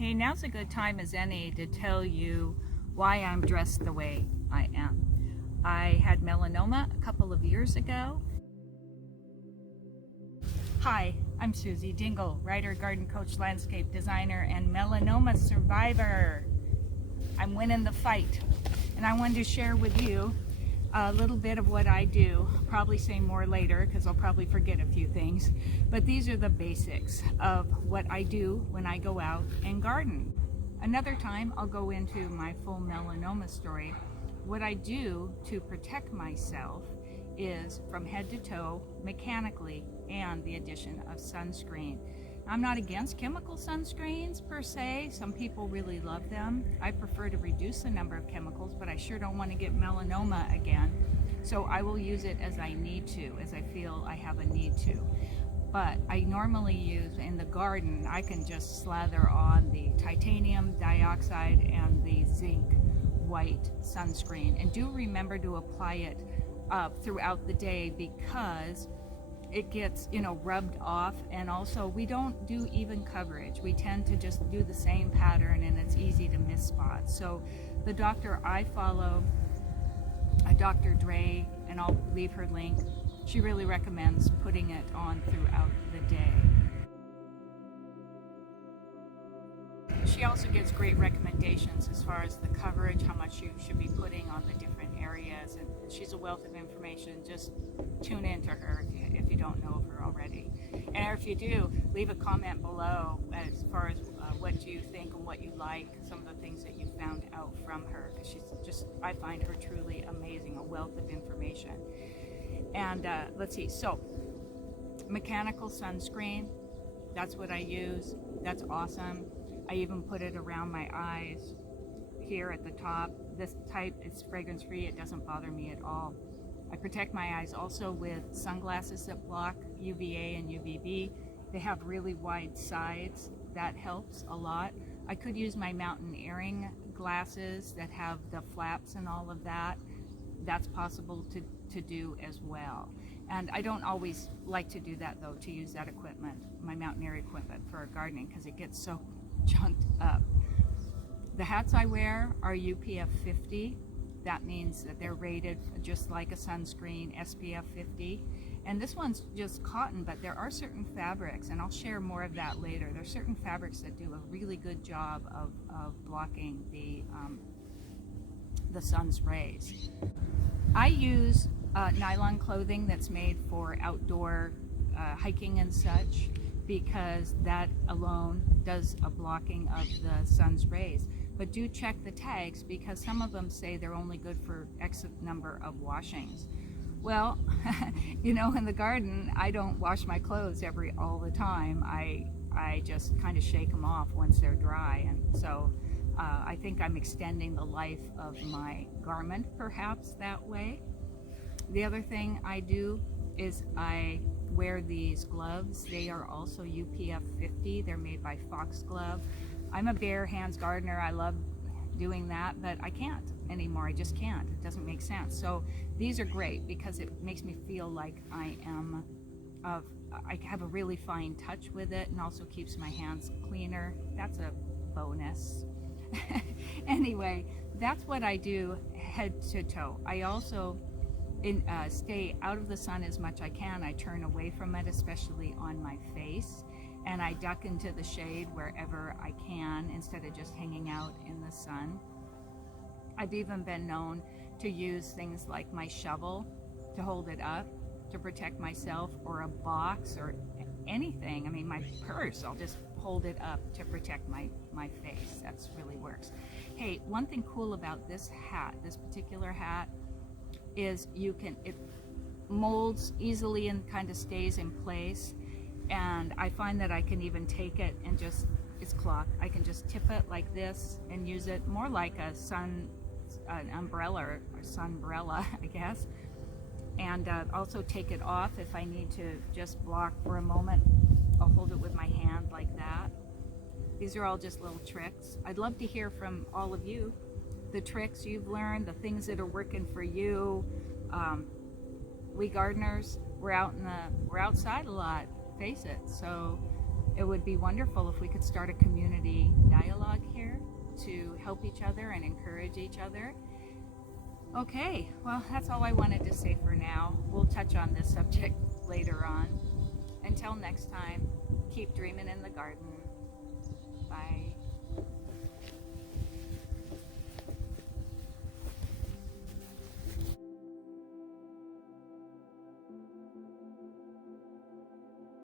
Hey, now's a good time as any to tell you why I'm dressed the way I am. I had melanoma a couple of years ago. Hi, I'm Susie Dingle, writer, garden coach, landscape designer, and melanoma survivor. I'm winning the fight, and I wanted to share with you a little bit of what I do. I'll probably say more later because I'll probably forget a few things, but these are the basics of what I do when I go out and garden. Another time I'll go into my full melanoma story. What I do to protect myself is from head to toe mechanically, and the addition of sunscreen. I'm not against chemical sunscreens per se. Some people really love them. I prefer to reduce the number of chemicals, but I sure don't want to get melanoma again. So I will use it as I need to, as I feel I have a need to. But I normally use in the garden, I can just slather on the titanium dioxide and the zinc white sunscreen. And do remember to apply it throughout the day, because it gets, rubbed off. And also, we don't do even coverage. We tend to just do the same pattern, and it's easy to miss spots. So the doctor I follow, Dr. Dre, and I'll leave her link, she really recommends putting it on throughout the day. She also gives great recommendations as far as the coverage, how much you should be putting on the different areas, and she's a wealth of information. Just tune in to her if you don't know of her already. And if you do, leave a comment below as far as what you think and what you like, some of the things that you found out from her, because I find her truly amazing, a wealth of information. And let's see, so mechanical sunscreen, that's what I use. That's awesome. I even put it around my eyes here at the top. This type is fragrance free. It doesn't bother me at all. I protect my eyes also with sunglasses that block UVA and UVB. They have really wide sides. That helps a lot. I could use my mountaineering glasses that have the flaps and all of that. That's possible to do as well. And I don't always like to do that though, to use that equipment, my mountaineering equipment for gardening, because it gets so chunked up. The hats I wear are UPF 50. That means that they're rated just like a sunscreen, SPF 50. And this one's just cotton, but there are certain fabrics, and I'll share more of that later. There's certain fabrics that do a really good job of blocking the sun's rays. I use nylon clothing that's made for outdoor hiking and such, because that alone does a blocking of the sun's rays. But do check the tags, because some of them say they're only good for X number of washings. Well, in the garden, I don't wash my clothes all the time. I just kind of shake them off once they're dry. And so I think I'm extending the life of my garment perhaps that way. The other thing I do is I wear these gloves. They are also UPF 50. They're made by Foxglove. I'm a bare hands gardener. I love doing that, but I can't anymore. I just can't. It doesn't make sense. So these are great because it makes me feel like I have a really fine touch with it, and also keeps my hands cleaner. That's a bonus. Anyway, that's what I do head to toe. I also stay out of the sun as much I can. I turn away from it, especially on my face, and I duck into the shade wherever I can instead of just hanging out in the sun. I've even been known to use things like my shovel to hold it up to protect myself, or a box, or anything. I mean, my purse, I'll just hold it up to protect my face. That's really works. Hey, one thing cool about this hat, this particular hat, is it molds easily and kind of stays in place. And I find that I can even take it and it's cloth. I can just tip it like this and use it more like an umbrella or sunbrella, I guess. And also take it off if I need to just block for a moment. I'll hold it with my hand like that. These are all just little tricks. I'd love to hear from all of you, the tricks you've learned, the things that are working for you. We gardeners, we're outside a lot, face it. So it would be wonderful if we could start a community dialogue here to help each other and encourage each other. Okay, well, that's all I wanted to say for now. We'll touch on this subject later on. Until next time, keep dreaming in the garden. Bye.